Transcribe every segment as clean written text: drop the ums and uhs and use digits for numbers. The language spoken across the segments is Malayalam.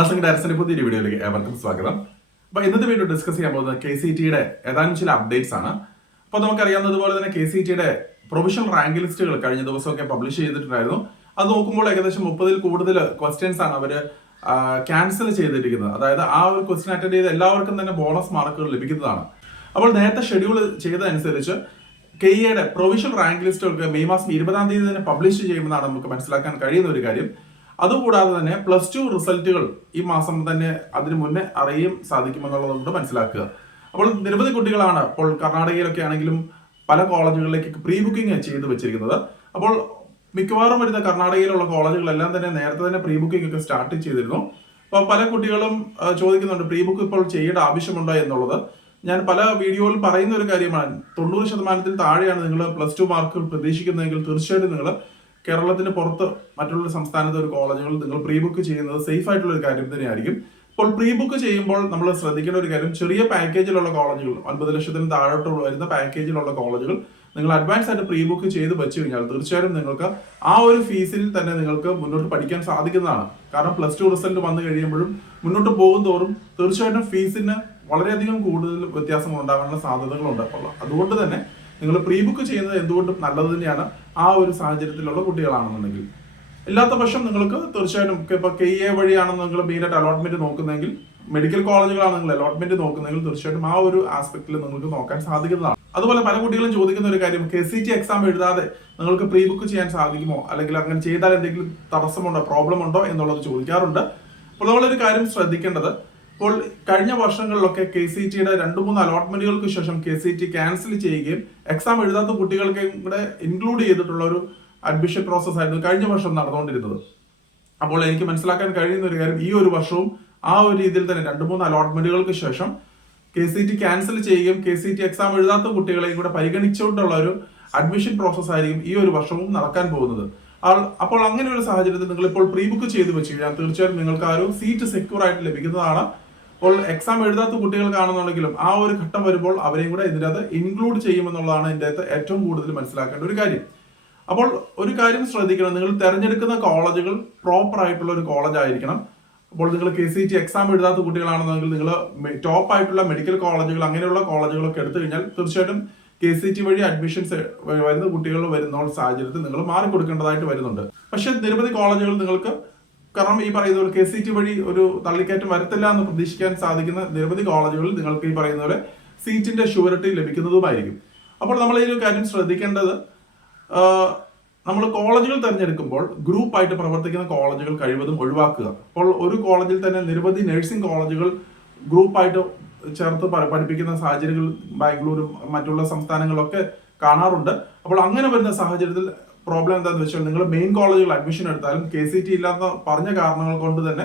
നഴ്സിംഗ് ഡയറക്ടറിന്റെ പുതിയൊരു വീഡിയോയിലേക്ക് ഏവർക്കും സ്വാഗതം. അപ്പോൾ ഇന്നത്തെ വീഡിയോ ഡിസ്കസ് ചെയ്യാൻ പോകുന്നത് KCETയുടെ ഏതാനും ചില അപ്ഡേറ്റ്സ് ആണ്. അപ്പോൾ നമുക്കറിയാവുന്നതുപോലെ തന്നെ KCETയുടെ പ്രൊവിഷണൽ റാങ്ക് ലിസ്റ്റുകൾ കഴിഞ്ഞ ദിവസമൊക്കെ പബ്ലിഷ് ചെയ്തിട്ടുണ്ടായിരുന്നു. അത് നോക്കുമ്പോൾ ഏകദേശം 30-ൽ കൂടുതൽ ക്വസ്റ്റ്യൻസ് ആണ് അവർ ക്യാൻസൽ ചെയ്തിരിക്കുന്നത്. അതായത് ആ ഒരു ക്വസ്റ്റ്യൻ അറ്റൻഡ് ചെയ്ത എല്ലാവർക്കും തന്നെ ബോണസ് മാർക്കുകൾ ലഭിക്കുന്നതാണ്. അപ്പോൾ നേരത്തെ ഷെഡ്യൂൾ ചെയ്തതനുസരിച്ച് KEയുടെ പ്രൊവിഷണൽ റാങ്ക് ലിസ്റ്റുകൾക്ക് മെയ് മാസം 20-ാം തീയതി തന്നെ പബ്ലിഷ് ചെയ്യുമെന്നാണ് നമുക്ക് മനസ്സിലാക്കാൻ കഴിയുന്ന ഒരു കാര്യം. അതുകൂടാതെ തന്നെ +2 റിസൾട്ടുകൾ ഈ മാസം തന്നെ അതിനു മുന്നേ അറിയാൻ സാധിക്കുമെന്നുള്ളതുകൊണ്ട് മനസ്സിലാക്കുക. അപ്പോൾ നിരവധി കുട്ടികളാണ് ഇപ്പോൾ കർണാടകയിലൊക്കെ ആണെങ്കിലും പല കോളേജുകളിലേക്ക് പ്രീ ബുക്കിംഗ് ചെയ്ത് വെച്ചിരിക്കുന്നത്. അപ്പോൾ മിക്കവാറും വരുന്ന കർണാടകയിലുള്ള കോളേജുകളെല്ലാം തന്നെ നേരത്തെ തന്നെ പ്രീ ബുക്കിംഗ് ഒക്കെ സ്റ്റാർട്ട് ചെയ്തിരുന്നു. അപ്പോൾ പല കുട്ടികളും ചോദിക്കുന്നുണ്ട് പ്രീ ബുക്ക് ഇപ്പോൾ ചെയ്യേണ്ട ആവശ്യമുണ്ടോ എന്നുള്ളത്. ഞാൻ പല വീഡിയോയിൽ പറയുന്ന ഒരു കാര്യമാണ്, 90% താഴെയാണ് നിങ്ങൾ +2 മാർക്കുകൾ പ്രതീക്ഷിക്കുന്നതെങ്കിൽ തീർച്ചയായിട്ടും നിങ്ങൾ കേരളത്തിന് പുറത്ത് മറ്റുള്ള സംസ്ഥാനത്തെ ഒരു കോളേജുകൾ നിങ്ങൾ പ്രീ ബുക്ക് ചെയ്യുന്നത് സേഫ് ആയിട്ടുള്ള ഒരു കാര്യം തന്നെയായിരിക്കും. ഇപ്പോൾ പ്രീ ബുക്ക് ചെയ്യുമ്പോൾ നമ്മൾ ശ്രദ്ധിക്കേണ്ട ഒരു കാര്യം, ചെറിയ പാക്കേജിലുള്ള കോളേജുകൾ 9 ലക്ഷത്തിന് താഴോട്ട് വരുന്ന പാക്കേജിലുള്ള കോളേജുകൾ നിങ്ങൾ അഡ്വാൻസ് ആയിട്ട് പ്രീ ബുക്ക് ചെയ്ത് വെച്ച് കഴിഞ്ഞാൽ തീർച്ചയായിട്ടും നിങ്ങൾക്ക് ആ ഒരു ഫീസിൽ തന്നെ നിങ്ങൾക്ക് മുന്നോട്ട് പഠിക്കാൻ സാധിക്കുന്നതാണ്. കാരണം +2 റിസൾട്ട് വന്നു കഴിയുമ്പോഴും മുന്നോട്ട് പോകും തോറും തീർച്ചയായിട്ടും ഫീസിന് വളരെയധികം കൂടുതൽ വ്യത്യാസങ്ങൾ ഉണ്ടാകാനുള്ള സാധ്യതകളുണ്ട്. അതുകൊണ്ട് തന്നെ നിങ്ങൾ പ്രീ ബുക്ക് ചെയ്യുന്നത് എന്തുകൊണ്ടും നല്ലത് തന്നെയാണ് ആ ഒരു സാഹചര്യത്തിലുള്ള കുട്ടികളാണെന്നുണ്ടെങ്കിൽ. ഇല്ലാത്ത പക്ഷം നിങ്ങൾക്ക് തീർച്ചയായിട്ടും ഇപ്പോൾ KEA വഴിയാണ് നിങ്ങൾ മെയിനായിട്ട് അലോട്ട്മെന്റ് നോക്കുന്നതെങ്കിൽ, മെഡിക്കൽ കോളേജുകളാണ് നിങ്ങൾ അലോട്ട്മെന്റ് നോക്കുന്നതെങ്കിൽ തീർച്ചയായിട്ടും ആ ഒരു ആസ്പെക്റ്റിൽ നിങ്ങൾക്ക് നോക്കാൻ സാധിക്കുന്നതാണ്. അതുപോലെ പല കുട്ടികളും ചോദിക്കുന്ന ഒരു കാര്യം, KCET എക്സാം എഴുതാതെ നിങ്ങൾക്ക് പ്രീ ബുക്ക് ചെയ്യാൻ സാധിക്കുമോ, അല്ലെങ്കിൽ അങ്ങനെ ചെയ്താൽ എന്തെങ്കിലും തടസ്സമുണ്ടോ, പ്രോബ്ലം ഉണ്ടോ എന്നുള്ളത് ചോദിക്കാറുണ്ട്. അപ്പോൾ നമ്മളൊരു കാര്യം ശ്രദ്ധിക്കേണ്ടത്, ഇപ്പോൾ കഴിഞ്ഞ വർഷങ്ങളിലൊക്കെ KCETയുടെ 2-3 അലോട്ട്മെന്റുകൾക്ക് ശേഷം KCET ക്യാൻസൽ ചെയ്യുകയും എക്സാം എഴുതാത്ത കുട്ടികൾക്ക് കൂടെ ഇൻക്ലൂഡ് ചെയ്തിട്ടുള്ള ഒരു അഡ്മിഷൻ പ്രോസസ് ആയിരുന്നു കഴിഞ്ഞ വർഷം നടന്നുകൊണ്ടിരുന്നത്. അപ്പോൾ എനിക്ക് മനസ്സിലാക്കാൻ കഴിയുന്ന ഒരു കാര്യം, ഈ ഒരു വർഷവും ആ ഒരു രീതിയിൽ തന്നെ 2-3 അലോട്ട്മെന്റുകൾക്ക് ശേഷം KCET ക്യാൻസൽ ചെയ്യുകയും KCET എക്സാം എഴുതാത്ത കുട്ടികളെയും കൂടെ പരിഗണിച്ചുകൊണ്ടുള്ള ഒരു അഡ്മിഷൻ പ്രോസസ് ആയിരിക്കും ഈ ഒരു വർഷവും നടക്കാൻ പോകുന്നത്. അപ്പോൾ അങ്ങനെ ഒരു സാഹചര്യത്തിൽ നിങ്ങൾ ഇപ്പോൾ പ്രീ ബുക്ക് ചെയ്ത് വെച്ച് കഴിഞ്ഞാൽ തീർച്ചയായും നിങ്ങൾക്ക് ആ ഒരു സീറ്റ് സെക്യൂർ ആയിട്ട് ലഭിക്കുന്നതാണ്. അപ്പോൾ എക്സാം എഴുതാത്ത കുട്ടികൾക്കാണെന്നുണ്ടെങ്കിലും ആ ഒരു ഘട്ടം വരുമ്പോൾ അവരെയും കൂടെ ഇതിനകത്ത് ഇൻക്ലൂഡ് ചെയ്യുമെന്നുള്ളതാണ് ഇതിൻ്റെ അകത്ത് ഏറ്റവും കൂടുതൽ മനസ്സിലാക്കേണ്ട ഒരു കാര്യം. അപ്പോൾ ഒരു കാര്യം ശ്രദ്ധിക്കണം, നിങ്ങൾ തിരഞ്ഞെടുക്കുന്ന കോളേജുകൾ പ്രോപ്പർ ആയിട്ടുള്ള ഒരു കോളേജ് ആയിരിക്കണം. അപ്പോൾ നിങ്ങൾ KCET എക്സാം എഴുതാത്ത കുട്ടികളാണെന്നുണ്ടെങ്കിൽ നിങ്ങൾ ടോപ്പ് ആയിട്ടുള്ള മെഡിക്കൽ കോളേജുകൾ അങ്ങനെയുള്ള കോളേജുകളൊക്കെ എടുത്തു കഴിഞ്ഞാൽ തീർച്ചയായിട്ടും KCET വഴി അഡ്മിഷൻസ് വരുന്ന കുട്ടികൾ വരുന്ന സാഹചര്യത്തിൽ നിങ്ങൾ മാറിക്കൊടുക്കേണ്ടതായിട്ട് വരുന്നുണ്ട്. പക്ഷെ നിരവധി കോളേജുകൾ നിങ്ങൾക്ക്, കാരണം ഈ പറയുന്ന പോലെ KCET വഴി ഒരു തള്ളിക്കയറ്റം വരത്തില്ല എന്ന് പ്രതീക്ഷിക്കാൻ സാധിക്കുന്ന നിരവധി കോളേജുകളിൽ നിങ്ങൾക്ക് ഈ പറയുന്ന പോലെ സീറ്റിന്റെ ഷുവറിറ്റി ലഭിക്കുന്നതുമായിരിക്കും. അപ്പോൾ നമ്മൾ ഈ ഒരു കാര്യം ശ്രദ്ധിക്കേണ്ടത്, നമ്മൾ കോളേജുകൾ തിരഞ്ഞെടുക്കുമ്പോൾ ഗ്രൂപ്പായിട്ട് പ്രവർത്തിക്കുന്ന കോളേജുകൾ കഴിവതും ഒഴിവാക്കുക. അപ്പോൾ ഒരു കോളേജിൽ തന്നെ നിരവധി നഴ്സിംഗ് കോളേജുകൾ ഗ്രൂപ്പായിട്ട് ചേർത്ത് പഠിപ്പിക്കുന്ന സാഹചര്യങ്ങൾ ബാംഗ്ലൂരും മറ്റുള്ള സംസ്ഥാനങ്ങളിലൊക്കെ കാണാറുണ്ട്. അപ്പോൾ അങ്ങനെ വരുന്ന സാഹചര്യത്തിൽ പ്രോബ്ലം എന്താണെന്ന് വെച്ചാൽ, നിങ്ങൾ മെയിൻ കോളേജുകൾ അഡ്മിഷൻ എടുത്താലും KCET ഇല്ലാത്ത പറഞ്ഞ കാരണങ്ങൾ കൊണ്ട് തന്നെ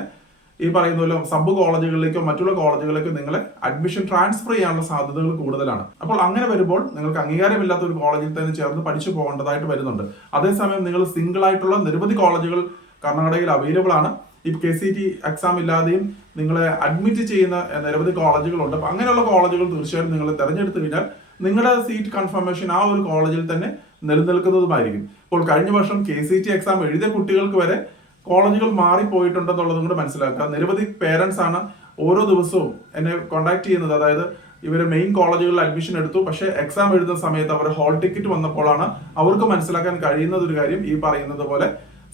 ഈ പറയുന്ന പോലെ സബ് കോളേജുകളിലേക്കോ മറ്റുള്ള കോളേജുകളിലേക്കോ നിങ്ങളെ അഡ്മിഷൻ ട്രാൻസ്ഫർ ചെയ്യാനുള്ള സാധ്യതകൾ കൂടുതലാണ്. അപ്പോൾ അങ്ങനെ വരുമ്പോൾ നിങ്ങൾക്ക് അംഗീകാരമില്ലാത്ത ഒരു കോളേജിൽ തന്നെ ചേർന്ന് പഠിച്ചു പോകേണ്ടതായിട്ട് വരുന്നുണ്ട്. അതേസമയം നിങ്ങൾ സിംഗിൾ ആയിട്ടുള്ള നിരവധി കോളേജുകൾ കർണാടകയിൽ അവൈലബിൾ ആണ്. ഈ KCET എക്സാം ഇല്ലാതെയും നിങ്ങളെ അഡ്മിറ്റ് ചെയ്യുന്ന നിരവധി കോളേജുകളുണ്ട്. അപ്പൊ അങ്ങനെയുള്ള കോളേജുകൾ തീർച്ചയായും നിങ്ങൾ തിരഞ്ഞെടുത്തു കഴിഞ്ഞാൽ നിങ്ങളുടെ സീറ്റ് കൺഫർമേഷൻ ആ ഒരു കോളേജിൽ തന്നെ നിലനിൽക്കുന്നതുമായിരിക്കും. ഇപ്പോൾ കഴിഞ്ഞ വർഷം KCET എക്സാം എഴുതിയ കുട്ടികൾക്ക് വരെ കോളേജുകൾ മാറിപ്പോയിട്ടുണ്ടെന്നുള്ളതും കൂടെ മനസ്സിലാക്കുക. നിരവധി പേരൻസ് ആണ് ഓരോ ദിവസവും എന്നെ കോൺടാക്ട് ചെയ്യുന്നത്. അതായത് ഇവര് മെയിൻ കോളേജുകളിൽ അഡ്മിഷൻ എടുത്തു, പക്ഷേ എക്സാം എഴുതുന്ന സമയത്ത് അവർ ഹോൾ ടിക്കറ്റ് വന്നപ്പോഴാണ് അവർക്ക് മനസ്സിലാക്കാൻ കഴിയുന്നത് ഒരു കാര്യം, ഈ പറയുന്നത് പോലെ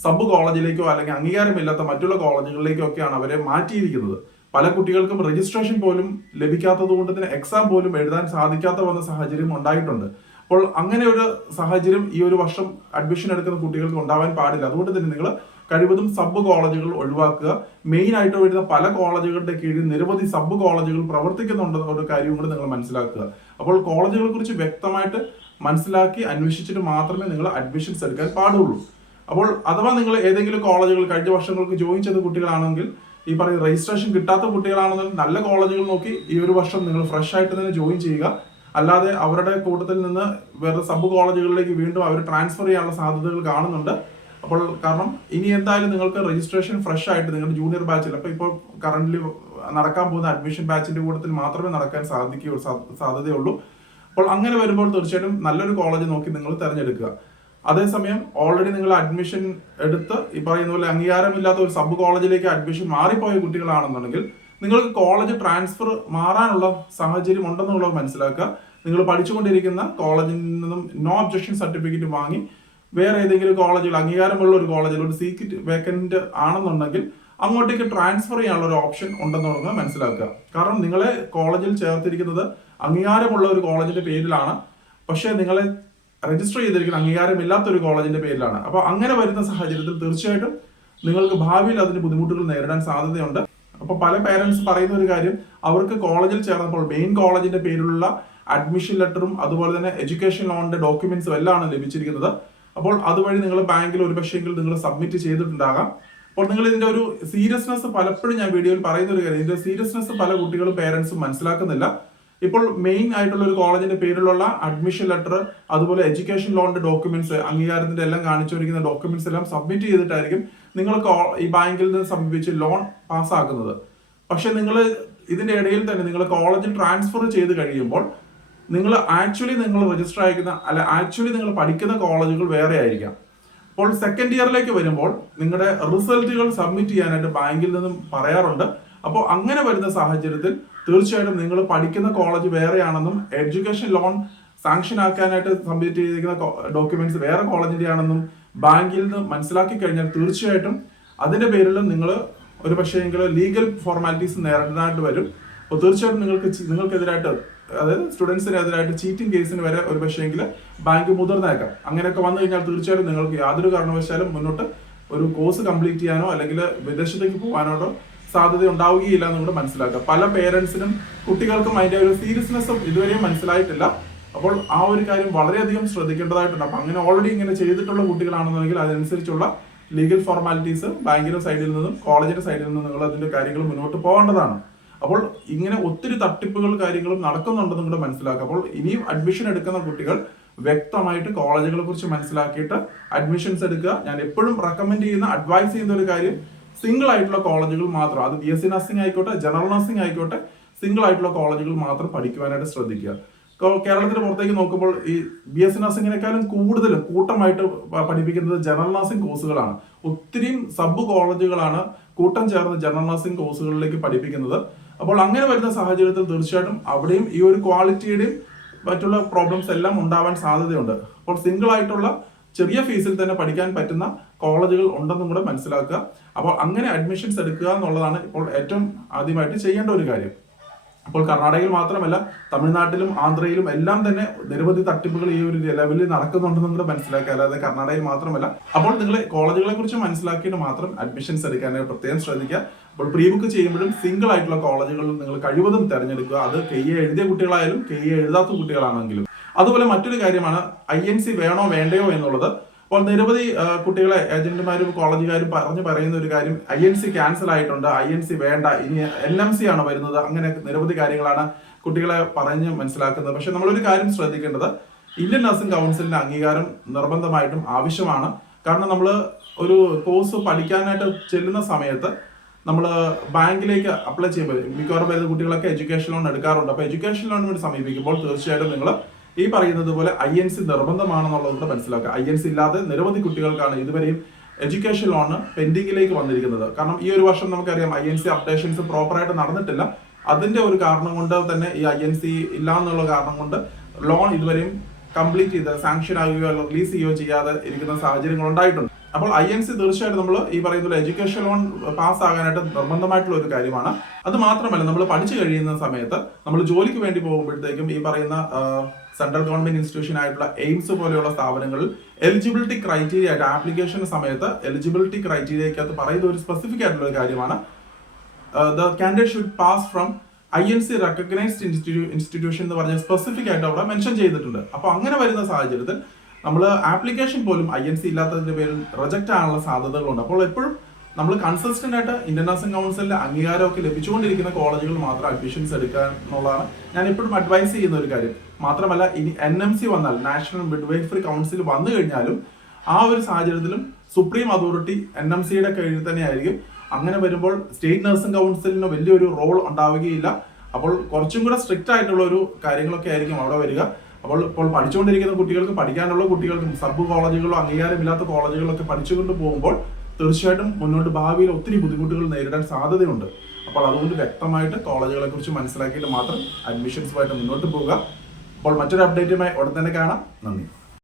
സബ് കോളേജിലേക്കോ അല്ലെങ്കിൽ അംഗീകാരമില്ലാത്ത മറ്റുള്ള കോളേജുകളിലേക്കോ ഒക്കെയാണ് അവരെ മാറ്റിയിരിക്കുന്നത്. പല കുട്ടികൾക്കും രജിസ്ട്രേഷൻ പോലും ലഭിക്കാത്തത് കൊണ്ട് തന്നെ എക്സാം പോലും എഴുതാൻ സാധിക്കാത്ത വന്ന സാഹചര്യം ഉണ്ടായിട്ടുണ്ട്. അപ്പോൾ അങ്ങനെ ഒരു സാഹചര്യം ഈ ഒരു വർഷം അഡ്മിഷൻ എടുക്കുന്ന കുട്ടികൾക്ക് ഉണ്ടാവാൻ പാടില്ല. അതുകൊണ്ട് തന്നെ നിങ്ങൾ കഴിവതും സബ് കോളേജുകൾ ഒഴിവാക്കുക. മെയിൻ ആയിട്ട് വരുന്ന പല കോളേജുകളുടെ കീഴിൽ നിരവധി സബ് കോളേജുകൾ പ്രവർത്തിക്കുന്നുണ്ടെന്ന ഒരു കാര്യവും കൂടി നിങ്ങൾ മനസ്സിലാക്കുക. അപ്പോൾ കോളേജുകളെ കുറിച്ച് വ്യക്തമായിട്ട് മനസ്സിലാക്കി അന്വേഷിച്ചിട്ട് മാത്രമേ നിങ്ങൾ അഡ്മിഷൻസ് എടുക്കാൻ പാടുള്ളൂ. അപ്പോൾ അഥവാ നിങ്ങൾ ഏതെങ്കിലും കോളേജുകൾ കഴിഞ്ഞ വർഷങ്ങൾക്ക് ജോയിൻ ചെയ്ത കുട്ടികളാണെങ്കിൽ, ഈ പറയുന്ന രജിസ്ട്രേഷൻ കിട്ടാത്ത കുട്ടികളാണെന്നുണ്ടെങ്കിൽ നല്ല കോളേജുകൾ നോക്കി ഈ ഒരു വർഷം നിങ്ങൾ ഫ്രഷ് ആയിട്ട് തന്നെ ജോയിൻ ചെയ്യുക. അല്ലാതെ അവരുടെ കൂട്ടത്തിൽ നിന്ന് വേറെ സബ് കോളേജുകളിലേക്ക് വീണ്ടും അവർ ട്രാൻസ്ഫർ ചെയ്യാനുള്ള സാധ്യതകൾ കാണുന്നുണ്ട്. അപ്പോൾ കാരണം ഇനി എന്തായാലും നിങ്ങൾക്ക് രജിസ്ട്രേഷൻ ഫ്രഷ് ആയിട്ട് നിങ്ങളുടെ ജൂനിയർ ബാച്ചിൽ, അപ്പോൾ ഇപ്പോൾ കറന്റ് നടക്കാൻ പോകുന്ന അഡ്മിഷൻ ബാച്ചിന്റെ കൂട്ടത്തിൽ മാത്രമേ നടക്കാൻ സാധ്യതയുള്ളൂ. അപ്പോൾ അങ്ങനെ വരുമ്പോൾ തീർച്ചയായിട്ടും നല്ലൊരു കോളേജ് നോക്കി നിങ്ങൾ തിരഞ്ഞെടുക്കുക. അതേസമയം ഓൾറെഡി നിങ്ങൾ അഡ്മിഷൻ എടുത്ത് ഈ പറയുന്ന പോലെ അംഗീകാരമില്ലാത്ത ഒരു സബ് കോളേജിലേക്ക് അഡ്മിഷൻ മാറിപ്പോയ കുട്ടികളാണെന്നുണ്ടെങ്കിൽ നിങ്ങൾക്ക് കോളേജ് ട്രാൻസ്ഫർ മാറാനുള്ള സാഹചര്യം ഉണ്ടെന്നുള്ളത് മനസ്സിലാക്കുക. നിങ്ങൾ പഠിച്ചുകൊണ്ടിരിക്കുന്ന കോളേജിൽ നിന്നും നോ ഒബ്ജക്ഷൻ സർട്ടിഫിക്കറ്റ് വാങ്ങി വേറെ ഏതെങ്കിലും കോളേജിൽ അംഗീകാരമുള്ള ഒരു കോളേജിൽ ഒരു സീറ്റ് വേക്കന്റ് ആണെന്നുണ്ടെങ്കിൽ അങ്ങോട്ടേക്ക് ട്രാൻസ്ഫർ ചെയ്യാനുള്ള ഒരു ഓപ്ഷൻ ഉണ്ടെന്നുള്ളത് മനസ്സിലാക്കുക. കാരണം നിങ്ങളെ കോളേജിൽ ചേർത്തിരിക്കുന്നത് അംഗീകാരമുള്ള ഒരു കോളേജിന്റെ പേരിലാണ്, പക്ഷേ നിങ്ങളെ രജിസ്റ്റർ ചെയ്തിരിക്കുന്ന അംഗീകാരമില്ലാത്ത ഒരു കോളേജിന്റെ പേരിലാണ്. അപ്പോൾ അങ്ങനെ വരുന്ന സാഹചര്യത്തിൽ തീർച്ചയായിട്ടും നിങ്ങൾക്ക് ഭാവിയിൽ അതിന് ബുദ്ധിമുട്ടുകൾ നേരിടാൻ സാധ്യതയുണ്ട്. അപ്പോൾ പല പേരൻസ് പറയുന്ന ഒരു കാര്യം, അവർക്ക് കോളേജിൽ ചേർന്നപ്പോൾ മെയിൻ കോളേജിന്റെ പേരിലുള്ള അഡ്മിഷൻ ലെറ്ററും അതുപോലെ തന്നെ എഡ്യൂക്കേഷൻ ലോണിന്റെ ഡോക്യുമെന്റ്സും എല്ലാമാണ് ലഭിച്ചിരിക്കുന്നത്. അപ്പോൾ അതുവഴി നിങ്ങൾ ബാങ്കിൽ ഒരു പക്ഷേങ്കിൽ നിങ്ങൾ സബ്മിറ്റ് ചെയ്തിട്ടുണ്ടാകാം. അപ്പോൾ നിങ്ങൾ ഇതിന്റെ ഒരു സീരിയസ്നെസ് പലപ്പോഴും ഞാൻ വീഡിയോയിൽ പറയുന്ന ഒരു കാര്യം, ഇതിന്റെ സീരിയസ്നെസ് പല കുട്ടികളും പേരൻസും മനസ്സിലാക്കുന്നില്ല. ഇപ്പോൾ മെയിൻ ആയിട്ടുള്ള ഒരു കോളേജിന്റെ പേരിലുള്ള അഡ്മിഷൻ ലെറ്റർ അതുപോലെ എഡ്യൂക്കേഷൻ ലോണിന്റെ ഡോക്യുമെന്റ്സ് അംഗീകാരത്തിന്റെ എല്ലാം കാണിച്ചുകൊണ്ടിരിക്കുന്ന ഡോക്യുമെന്റ്സ് എല്ലാം സബ്മിറ്റ് ചെയ്തിട്ടായിരിക്കും നിങ്ങൾ ഈ ബാങ്കിൽ നിന്ന് സമീപിച്ച് ലോൺ പാസ്സാക്കുന്നത്. പക്ഷെ നിങ്ങൾ ഇതിന്റെ ഇടയിൽ തന്നെ നിങ്ങൾ കോളേജിൽ ട്രാൻസ്ഫർ ചെയ്ത് കഴിയുമ്പോൾ നിങ്ങൾ രജിസ്റ്റർ അയക്കുന്ന ആക്ച്വലി നിങ്ങൾ പഠിക്കുന്ന കോളേജുകൾ വേറെ ആയിരിക്കാം. അപ്പോൾ സെക്കൻഡ് ഇയറിലേക്ക് വരുമ്പോൾ നിങ്ങളുടെ റിസൾട്ടുകൾ സബ്മിറ്റ് ചെയ്യാനായിട്ട് ബാങ്കിൽ നിന്നും പറയാറുണ്ട്. അപ്പോൾ അങ്ങനെ വരുന്ന സാഹചര്യത്തിൽ തീർച്ചയായിട്ടും നിങ്ങൾ പഠിക്കുന്ന കോളേജ് വേറെയാണെന്നും എഡ്യൂക്കേഷൻ ലോൺ സാങ്ഷൻ ആക്കാനായിട്ട് സബ്മിറ്റ് ചെയ്തിരിക്കുന്ന ഡോക്യുമെന്റ്സ് വേറെ കോളേജിന്റെ ആണെന്നും ബാങ്കിൽ നിന്ന് മനസ്സിലാക്കി കഴിഞ്ഞാൽ തീർച്ചയായിട്ടും അതിന്റെ പേരിലും നിങ്ങൾ ഒരു പക്ഷേങ്കിൽ ലീഗൽ ഫോർമാലിറ്റീസ് നേരിടാനായിട്ട് വരും. അപ്പോൾ തീർച്ചയായിട്ടും നിങ്ങൾക്കെതിരായിട്ട്, അതായത് സ്റ്റുഡൻസിനെതിരായിട്ട് ചീറ്റിംഗ് കേസിന് വരെ ഒരു പക്ഷേങ്കിൽ ബാങ്ക് മുതിർന്നേക്കാം. അങ്ങനെയൊക്കെ വന്നു കഴിഞ്ഞാൽ തീർച്ചയായിട്ടും നിങ്ങൾക്ക് യാതൊരു കാരണവശാലും മുന്നോട്ട് ഒരു കോഴ്സ് കംപ്ലീറ്റ് ചെയ്യാനോ അല്ലെങ്കിൽ വിദേശത്തേക്ക് പോകാനോ സാധ്യത ഉണ്ടാവുകയില്ല എന്നുകൂടെ മനസ്സിലാക്കുക. പല പേരൻസിനും കുട്ടികൾക്കും അതിന്റെ ഒരു സീരിയസ്നെസ്സും ഇതുവരെയും മനസ്സിലായിട്ടില്ല. അപ്പോൾ ആ ഒരു കാര്യം വളരെയധികം ശ്രദ്ധിക്കേണ്ടതായിട്ടുണ്ട്. അപ്പൊ അങ്ങനെ ഓൾറെഡി ഇങ്ങനെ ചെയ്തിട്ടുള്ള കുട്ടികളാണെന്നുണ്ടെങ്കിൽ അതനുസരിച്ചുള്ള ലീഗൽ ഫോർമാലിറ്റീസ് ബാങ്കിന്റെ സൈഡിൽ നിന്നും കോളേജിന്റെ സൈഡിൽ നിന്നും നിങ്ങൾ അതിന്റെ കാര്യങ്ങൾ മുന്നോട്ട് പോകേണ്ടതാണ്. അപ്പോൾ ഇങ്ങനെ ഒത്തിരി തട്ടിപ്പുകൾ കാര്യങ്ങളും നടക്കുന്നുണ്ടെന്നും കൂടെ മനസ്സിലാക്കുക. അപ്പോൾ ഇനിയും അഡ്മിഷൻ എടുക്കുന്ന കുട്ടികൾ വ്യക്തമായിട്ട് കോളേജുകളെ കുറിച്ച് മനസ്സിലാക്കിയിട്ട് അഡ്മിഷൻസ് എടുക്കുക. ഞാൻ എപ്പോഴും റെക്കമെൻഡ് ചെയ്യുന്ന, അഡ്വൈസ് ചെയ്യുന്ന ഒരു കാര്യം, സിംഗിൾ ആയിട്ടുള്ള കോളേജുകൾ മാത്രം, അത് BSc നഴ്സിംഗ് ആയിക്കോട്ടെ ജനറൽ നഴ്സിംഗ് ആയിക്കോട്ടെ, സിംഗിൾ ആയിട്ടുള്ള കോളേജുകൾ മാത്രം പഠിക്കുവാനായിട്ട് ശ്രദ്ധിക്കുക. കേരളത്തിന് പുറത്തേക്ക് നോക്കുമ്പോൾ ഈ BSc നഴ്സിംഗിനേക്കാളും കൂടുതലും കൂട്ടമായിട്ട് പഠിപ്പിക്കുന്നത് ജനറൽ നഴ്സിംഗ് കോഴ്സുകളാണ്. ഒത്തിരിയും സബ് കോളേജുകളാണ് കൂട്ടം ചേർന്ന് ജനറൽ നഴ്സിംഗ് കോഴ്സുകളിലേക്ക് പഠിപ്പിക്കുന്നത്. അപ്പോൾ അങ്ങനെ വരുന്ന സാഹചര്യത്തിൽ തീർച്ചയായിട്ടും അവിടെയും ഈ ഒരു ക്വാളിറ്റിയുടെയും മറ്റുള്ള പ്രോബ്ലംസ് എല്ലാം ഉണ്ടാവാൻ സാധ്യതയുണ്ട്. അപ്പോൾ സിംഗിൾ ആയിട്ടുള്ള ചെറിയ ഫീസിൽ തന്നെ പഠിക്കാൻ പറ്റുന്ന കോളേജുകൾ ഉണ്ടെന്നും കൂടെ മനസ്സിലാക്കുക. അപ്പോൾ അങ്ങനെ അഡ്മിഷൻസ് എടുക്കുക എന്നുള്ളതാണ് ഇപ്പോൾ ഏറ്റവും ആദ്യമായിട്ട് ചെയ്യേണ്ട ഒരു കാര്യം. അപ്പോൾ കർണാടകയിൽ മാത്രമല്ല, തമിഴ്നാട്ടിലും ആന്ധ്രയിലും എല്ലാം തന്നെ നിരവധി തട്ടിപ്പുകൾ ഈ ഒരു ലെവലിൽ നടക്കുന്നുണ്ടെന്നും കൂടെ മനസ്സിലാക്കുക. അല്ലാതെ കർണാടകയിൽ മാത്രമല്ല. അപ്പോൾ നിങ്ങൾ കോളേജുകളെ കുറിച്ച് മനസ്സിലാക്കിയിട്ട് മാത്രം അഡ്മിഷൻസ് എടുക്കാനായിട്ട് പ്രത്യേകം ശ്രദ്ധിക്കുക. അപ്പോൾ പ്രീ ബുക്ക് ചെയ്യുമ്പോഴും സിംഗിൾ ആയിട്ടുള്ള കോളേജുകളിൽ നിങ്ങൾ കഴിവതും തിരഞ്ഞെടുക്കുക. അത് KA എഴുതിയ കുട്ടികളായാലും KA എഴുതാത്ത കുട്ടികളാണെങ്കിലും. അതുപോലെ മറ്റൊരു കാര്യമാണ് INC വേണോ വേണ്ടയോ എന്നുള്ളത്. അപ്പോൾ നിരവധി കുട്ടികളെ ഏജന്റുമാരും കോളേജുകാരും പറയുന്ന ഒരു കാര്യം, INC ക്യാൻസൽ ആയിട്ടുണ്ട്, INC വേണ്ട, ഇനി NMC ആണ് വരുന്നത്, അങ്ങനെ നിരവധി കാര്യങ്ങളാണ് കുട്ടികളെ പറഞ്ഞ് മനസ്സിലാക്കുന്നത്. പക്ഷെ നമ്മളൊരു കാര്യം ശ്രദ്ധിക്കേണ്ടത്, ഇന്ത്യൻ നഴ്സിംഗ് കൗൺസിലിന്റെ അംഗീകാരം നിർബന്ധമായിട്ടും ആവശ്യമാണ്. കാരണം നമ്മൾ ഒരു കോഴ്സ് പഠിക്കാനായിട്ട് ചെല്ലുന്ന സമയത്ത് നമ്മൾ ബാങ്കിലേക്ക് അപ്ലൈ ചെയ്യുമ്പോൾ മിക്കവാറും വരുന്ന കുട്ടികളൊക്കെ എഡ്യൂക്കേഷൻ ലോൺ എടുക്കാറുണ്ട്. അപ്പോൾ എഡ്യൂക്കേഷൻ ലോണിന് വേണ്ടി സമീപിക്കുമ്പോൾ തീർച്ചയായിട്ടും നിങ്ങൾ ഈ പറയുന്നത് പോലെ INC നിർബന്ധമാണെന്നുള്ളത് മനസ്സിലാക്കുക. INC ഇല്ലാതെ നിരവധി കുട്ടികൾക്കാണ് ഇതുവരെയും എഡ്യൂക്കേഷൻ ലോണ് പെൻഡിങ്ങിലേക്ക് വന്നിരിക്കുന്നത്. കാരണം ഈ ഒരു വർഷം നമുക്കറിയാം INC അപ്ഡേഷൻസ് പ്രോപ്പറായിട്ട് നടന്നിട്ടില്ല. അതിന്റെ ഒരു കാരണം കൊണ്ട് തന്നെ ഈ INC ഇല്ല എന്നുള്ള കാരണം കൊണ്ട് ലോൺ ഇതുവരെയും കംപ്ലീറ്റ് ചെയ്ത് സാങ്ഷൻ ആകുകയോ റിലീസ് ചെയ്യുകയോ ചെയ്യാതെ ഇരിക്കുന്ന സാഹചര്യങ്ങൾ ഉണ്ടായിട്ടുണ്ട്. അപ്പോൾ INC തീർച്ചയായിട്ടും നമ്മൾ ഈ പറയുന്ന എഡ്യൂക്കേഷൻ ലോൺ പാസ് ആകാനായിട്ട് നിർബന്ധമായിട്ടുള്ള ഒരു കാര്യമാണ്. അത് മാത്രമല്ല, നമ്മൾ പഠിച്ചു കഴിയുന്ന സമയത്ത് നമ്മൾ ജോലിക്ക് വേണ്ടി പോകുമ്പോഴത്തേക്കും ഈ പറയുന്ന സെൻട്രൽ ഗവൺമെന്റ് ഇൻസ്റ്റിറ്റ്യൂഷൻ ആയിട്ടുള്ള എയിംസ് പോലെയുള്ള സ്ഥാപനങ്ങളിൽ എലിജിബിലിറ്റി ക്രൈറ്റീരിയ ആയിട്ട് ആപ്ലിക്കേഷൻ സമയത്ത് എലിജിബിലിറ്റി ക്രൈറ്റീരിയക്കകത്ത് പറയുന്ന ഒരു സ്പെസിഫിക് ആയിട്ടുള്ള ഒരു കാര്യമാണ്, the candidate should pass from INC recognised institution എന്ന് പറഞ്ഞ സ്പെസിഫിക് ആയിട്ട് അവിടെ മെൻഷൻ ചെയ്തിട്ടുണ്ട്. അപ്പോൾ അങ്ങനെ വരുന്ന സാഹചര്യത്തിൽ നമ്മൾ ആപ്ലിക്കേഷൻ പോലും INC ഇല്ലാത്തതിന്റെ പേരിൽ റിജക്റ്റ് ആകാനുള്ള സാധ്യതകളുണ്ട്. അപ്പോൾ എപ്പോഴും നമ്മൾ കൺസിസ്റ്റന്റ് ആയിട്ട് ഇന്ത്യൻ നഴ്സിംഗ് കൗൺസിലിന്റെ അംഗീകാരമൊക്കെ ലഭിച്ചുകൊണ്ടിരിക്കുന്ന കോളേജുകൾ മാത്രം അഡ്മിഷൻസ് എടുക്കുക എന്നുള്ളതാണ് ഞാൻ എപ്പോഴും അഡ്വൈസ് ചെയ്യുന്ന ഒരു കാര്യം. മാത്രമല്ല, ഇനി NMC വന്നാൽ, നാഷണൽ മിഡ്വൈഫറി കൗൺസിൽ വന്നു കഴിഞ്ഞാലും ആ ഒരു സാഹചര്യത്തിലും സുപ്രീം അതോറിറ്റി NMCയുടെ കീഴിൽ തന്നെ ആയിരിക്കും. അങ്ങനെ വരുമ്പോൾ സ്റ്റേറ്റ് നഴ്സിംഗ് കൗൺസിലിന് വലിയൊരു റോൾ ഉണ്ടാവുകയില്ല. അപ്പോൾ കുറച്ചും കൂടെ സ്ട്രിക്റ്റ് ആയിട്ടുള്ള ഒരു കാര്യങ്ങളൊക്കെ ആയിരിക്കും അവിടെ വരിക. അപ്പോൾ ഇപ്പോൾ പഠിച്ചുകൊണ്ടിരിക്കുന്ന കുട്ടികൾക്ക്, പഠിക്കാനുള്ള കുട്ടികൾക്കും സബ് കോളേജുകളോ അംഗീകാരമില്ലാത്ത കോളേജുകളൊക്കെ പഠിച്ചുകൊണ്ട് പോകുമ്പോൾ തീർച്ചയായിട്ടും മുന്നോട്ട് ഭാവിയിൽ ഒത്തിരി ബുദ്ധിമുട്ടുകൾ നേരിടാൻ സാധ്യതയുണ്ട്. അപ്പോൾ അതുകൊണ്ട് വ്യക്തമായിട്ട് കോളേജുകളെ കുറിച്ച് മനസ്സിലാക്കിയിട്ട് മാത്രം അഡ്മിഷൻസുമായിട്ട് മുന്നോട്ട് പോവുക. അപ്പോൾ മറ്റൊരു അപ്ഡേറ്റുമായി ഉടൻ തന്നെ കാണാം. നന്ദി.